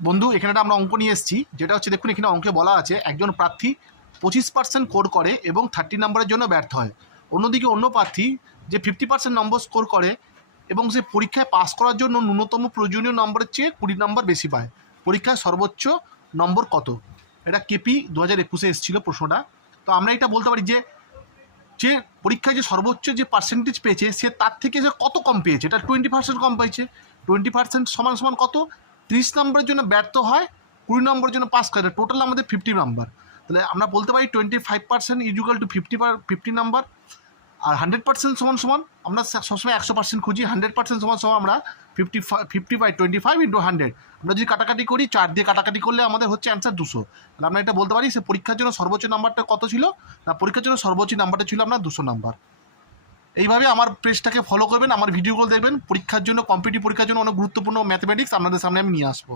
বন্ধু এখানে একটা আমরা অঙ্ক নিয়ে এসেছি, যেটা হচ্ছে দেখুন এখানে অঙ্কে বলা আছে একজন প্রার্থী 25% স্কোর করে এবং 30 নম্বরের জন্য ব্যর্থ হয়। অন্যদিকে অন্য প্রার্থী যে 50% নম্বর স্কোর করে এবং সে পরীক্ষায় পাস করার জন্য ন্যূনতম প্রয়োজনীয় নম্বরের চেয়ে 20 নম্বর বেশি পায়, পরীক্ষায় সর্বোচ্চ নম্বর কত? এটা কেপি 2021-এ এসেছিল প্রশ্নটা। তো আমরা এটা বলতে পারি যে যে পরীক্ষায় যে সর্বোচ্চ যে পার্সেন্টেজ পেয়েছে সে তার থেকে সে কত কম পেয়েছে, এটা 20% কম পেয়েছে। 20% সমান সমান কত? 30 নম্বরের জন্য ব্যর্থ হয়, 20 নম্বরের জন্য পাস করে, টোটাল আমাদের 50 নাম্বার। তাহলে আমরা বলতে পারি 25% ইজুকাল টু 50 নাম্বার। আর 100% সমান সমান আমরা সবসময় 100% খুঁজি, 100% সমান সমান আমরা 50/25 ইন্টু 100। আমরা যদি কাটাকাটি করি, 4 দিয়ে কাটাকাটি করলে আমাদের হচ্ছে অ্যান্সার 200। তাহলে আমরা এটা বলতে পারি সে পরীক্ষার জন্য সর্বোচ্চ নাম্বারটা কত ছিল, না পরীক্ষার জন্য সর্বোচ্চ নাম্বারটা ছিল আপনার 200 নাম্বার। এইভাবে আমার পেজটাকে ফলো করবেন, আমার ভিডিওগুলো দেখবেন। পরীক্ষার জন্য, কম্পিটিটিভ পরীক্ষার জন্য অনেক গুরুত্বপূর্ণ ম্যাথমেটিক্স আপনাদের সামনে আমি নিয়ে আসবো।